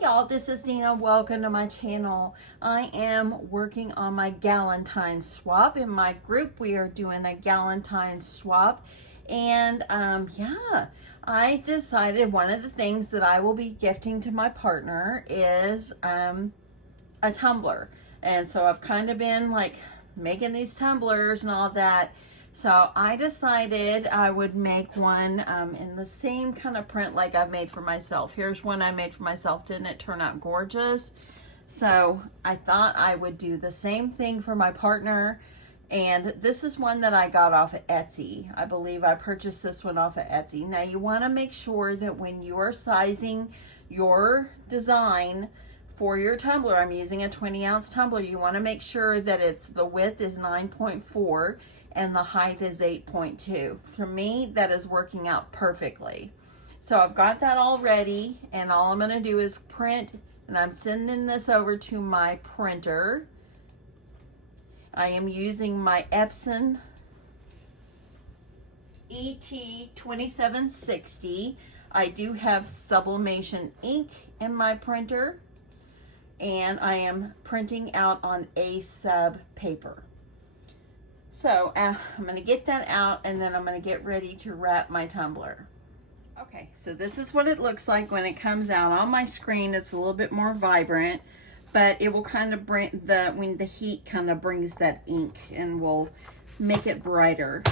y'all, this is Deanna. Welcome to my channel. I am working on my Galentines swap. In my group, we are doing a Galentines swap. And yeah, I decided one of the things that I will be gifting to my partner is a tumbler. And so I've kind of been like making these tumblers and all that. So I decided I would make one in the same kind of print like I've made for myself. Here's one I made for myself. Didn't it turn out gorgeous? So I thought I would do the same thing for my partner. And this is one that I got off of Etsy. I believe I purchased this one off of Etsy. Now you want to make sure that when you are sizing your design for your tumbler, I'm using a 20-ounce tumbler, you want to make sure that the width is 9.4 and the height is 8.2. For me, that is working out perfectly. So I've got that all ready, and all I'm going to do is print, and I'm sending this over to my printer. I am using my Epson ET2760. I do have Sublimation ink in my printer, and I am printing out on A-sub paper. So I'm going to get that out, and then I'm going to get ready to wrap my tumbler. Okay, so this is what it looks like when it comes out. On my screen, it's a little bit more vibrant, but it will kind of bring when the heat kind of brings that ink and will make it brighter.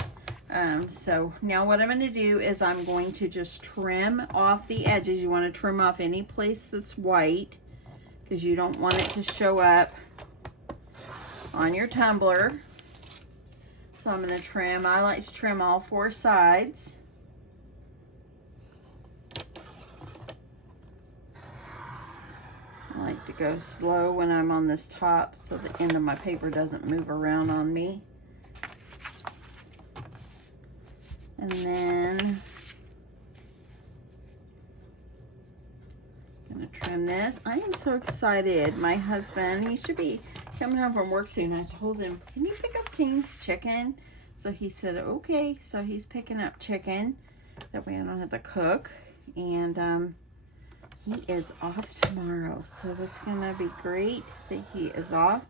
So now what I'm going to do is I'm going to just trim off the edges. You want to trim off any place that's white because you don't want it to show up on your tumbler. So I'm going to trim. I like to trim all four sides. I like to go slow when I'm on this top so the end of my paper doesn't move around on me. And then I'm going to trim this. I am so excited. My husband, he should be coming home from work soon. I told him, can you pick up King's chicken? So he said, okay. So he's picking up chicken. That way I don't have to cook. And he is off tomorrow. So it's going to be great that he is off.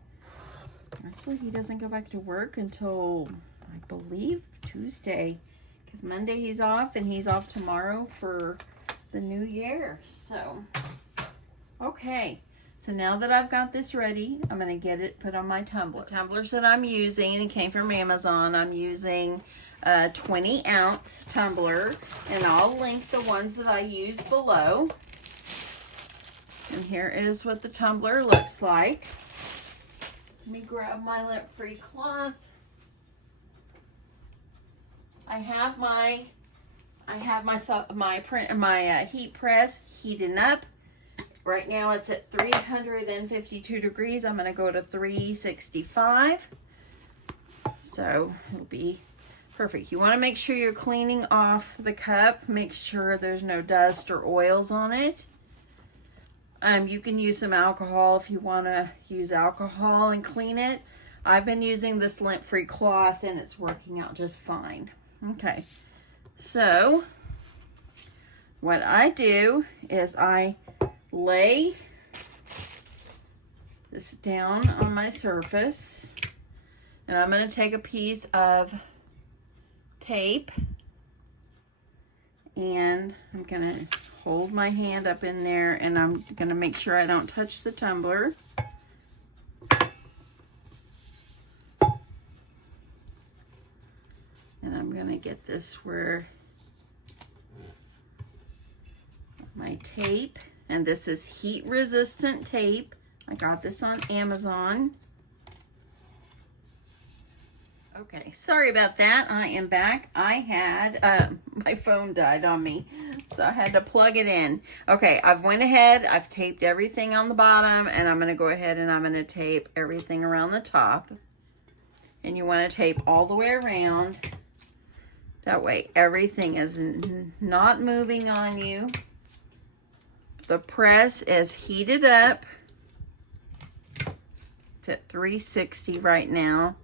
Actually, he doesn't go back to work until, I believe, Tuesday. Because Monday he's off, and he's off tomorrow for the new year. So, okay. So now that I've got this ready, I'm going to get it put on my tumbler. The tumblers that I'm using, and it came from Amazon, I'm using a 20-ounce tumbler, and I'll link the ones that I use below. And here is what the tumbler looks like. Let me grab my lint-free cloth. I have my heat press heating up. Right now it's at 352 degrees. I'm going to go to 365. So it'll be perfect. You want to make sure you're cleaning off the cup. Make sure there's no dust or oils on it. You can use some alcohol if you want to use alcohol and clean it. I've been using this lint-free cloth and it's working out just fine. Okay, so what I do is I lay this down on my surface, and I'm going to take a piece of tape, and I'm going to hold my hand up in there, and I'm going to make sure I don't touch the tumbler. And I'm going to get this where my tape, and this is heat resistant tape. I got this on Amazon. Okay, sorry about that. I am back. I had, my phone died on me, so I had to plug it in. Okay, I've went ahead, I've taped everything on the bottom, and I'm going to go ahead and I'm going to tape everything around the top. And you want to tape all the way around. That way everything is not moving on you. The press is heated up. It's at 360 right now.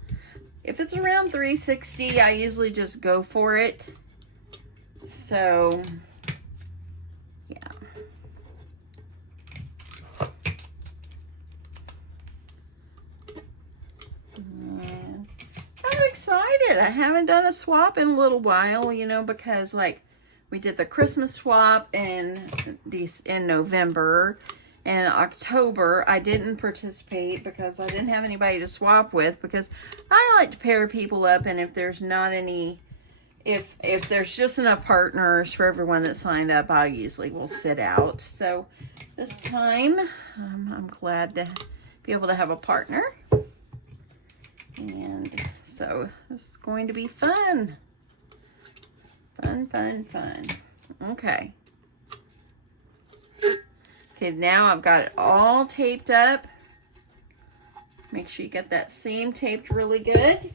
If it's around 360, I usually just go for it. So, yeah. excited. I haven't done a swap in a little while, you know, because like we did the Christmas swap in November. And October, I didn't participate because I didn't have anybody to swap with, because I like to pair people up, and if there's not any, if there's just enough partners for everyone that signed up, I usually will sit out. So this time, I'm glad to be able to have a partner. And so this is going to be fun. Fun, fun, fun. Okay. Okay, now I've got it all taped up. Make sure you get that seam taped really good.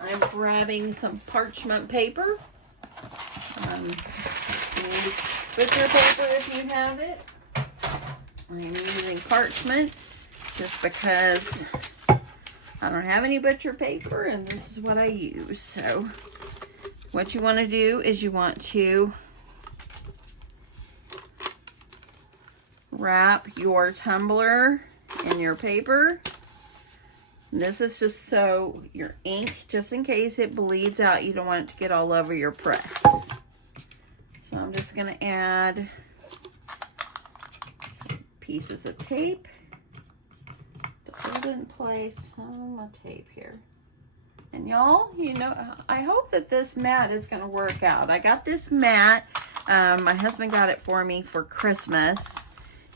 I'm grabbing some parchment paper. Use butcher paper if you have it. I'm using parchment just because I don't have any butcher paper, and this is what I use. So what you want to do is you want to wrap your tumbler in your paper. This is just so your ink, just in case it bleeds out, you don't want it to get all over your press. So I'm just going to add pieces of tape to hold it in place. My tape here. And y'all, you know, I hope that this mat is going to work out. I got this mat. My husband got it for me for Christmas.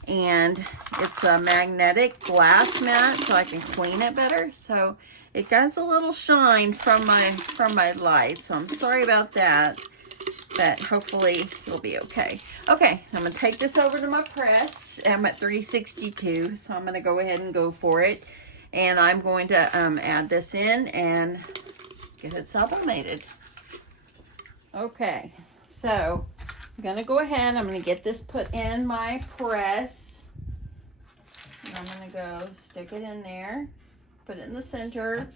And it's a magnetic glass mat, so I can clean it better. So it gets a little shine from my light. So I'm sorry about that, but hopefully it'll be okay. Okay, I'm gonna take this over to my press. I'm at 362, so I'm gonna go ahead and go for it. And I'm going to add this in and get it sublimated. Okay, so I'm gonna go ahead, I'm gonna get this put in my press. And I'm gonna go stick it in there, put it in the center,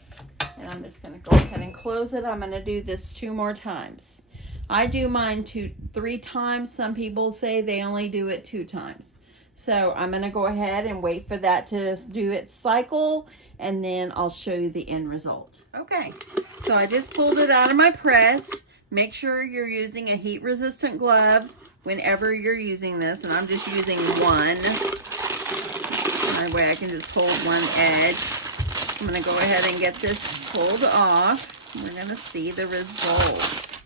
and I'm just gonna go ahead and close it. I'm gonna do this 2 more times. I do mine 3 times. Some people say they only do it 2 times. So I'm gonna go ahead and wait for that to just do its cycle, and then I'll show you the end result. Okay, so I just pulled it out of my press. Make sure you're using a heat-resistant gloves whenever you're using this, and I'm just using one. That way I can just hold one edge. I'm going to go ahead and get this pulled off. We're going to see the result.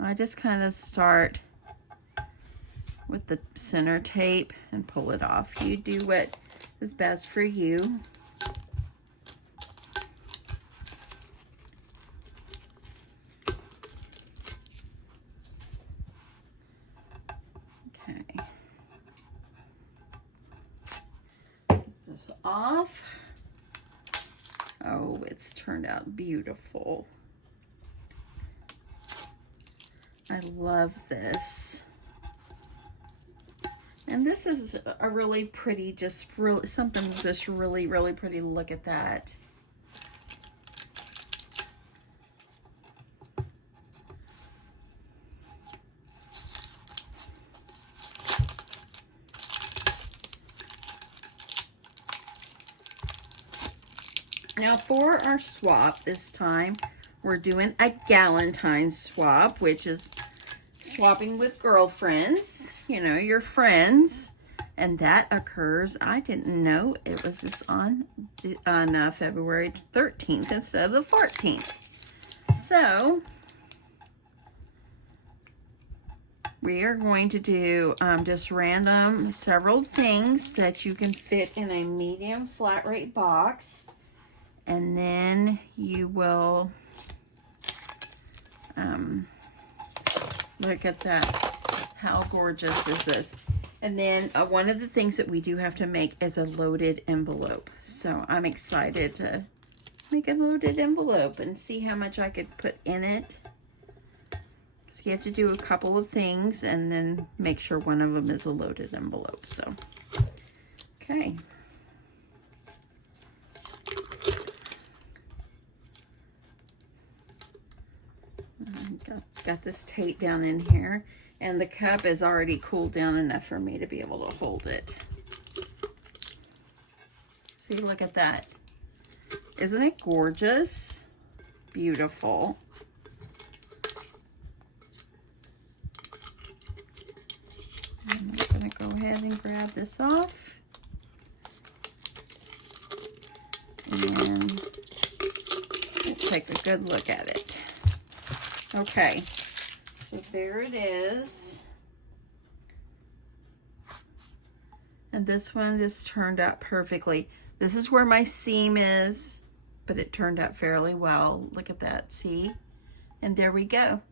I just kind of start with the center tape and pull it off. You do what is best for you. Off. Oh, it's turned out beautiful. I love this. And this is a really pretty, just really something just really, really pretty. Look at that. Now for our swap this time, we're doing a Galentines swap, which is swapping with girlfriends, you know, your friends. And that occurs, I didn't know it was just on February 13th instead of the 14th. So we are going to do just random several things that you can fit in a medium flat rate box. And then you will, look at that. How gorgeous is this? And then one of the things that we do have to make is a loaded envelope. So I'm excited to make a loaded envelope and see how much I could put in it. So you have to do a couple of things and then make sure one of them is a loaded envelope. So, okay. Got this tape down in here, and the cup is already cooled down enough for me to be able to hold it. See, look at that. Isn't it gorgeous? Beautiful. I'm going to go ahead and grab this off. And let's take a good look at it. Okay, so there it is. And this one just turned out perfectly. This is where my seam is, but it turned out fairly well. Look at that, see? And there we go.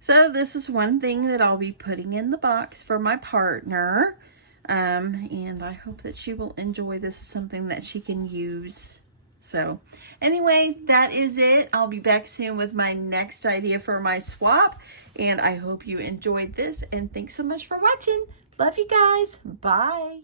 So this is one thing that I'll be putting in the box for my partner. And I hope that she will enjoy this. Is something that she can use. So anyway, that is it. I'll be back soon with my next idea for my swap. And I hope you enjoyed this. And thanks so much for watching. Love you guys. Bye.